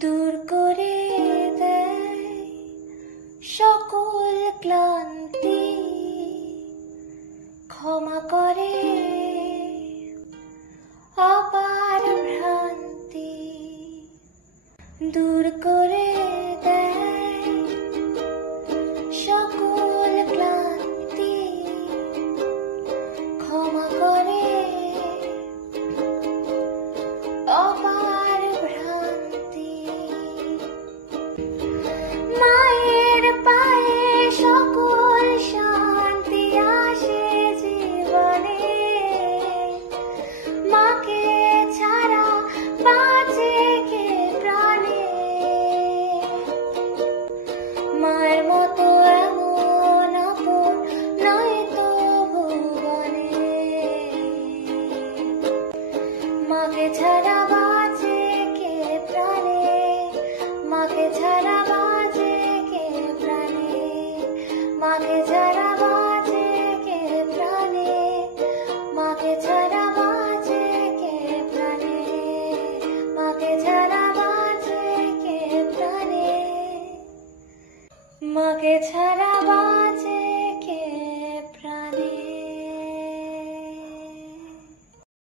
দূর করে দেয় সকল ক্লান্তি, ক্ষমা করে অপার ভ্রান্তি। দূর করে দেয় সকল ক্লান্তি, ক্ষমা করে অপার ভ্রান্তি। মায়ের পায়ে সকল শান্তি আসে জীবনে, মাকে ছাড়া বাঁচে কে প্রাণে। মায়ের মতো এমন আপন নয় তো ভুবনে, মাকে ছাড়া বাঁচে কে প্রাণে, মাকে ছাড়া বাঁচে কে প্রাণে, মাকে ছাড়া বাঁচে কে প্রাণে, মাকে ছাড়া বাঁচে কে প্রাণে, মাকে ছাড়া বাঁচে কে প্রাণে, মাকে ছাড়া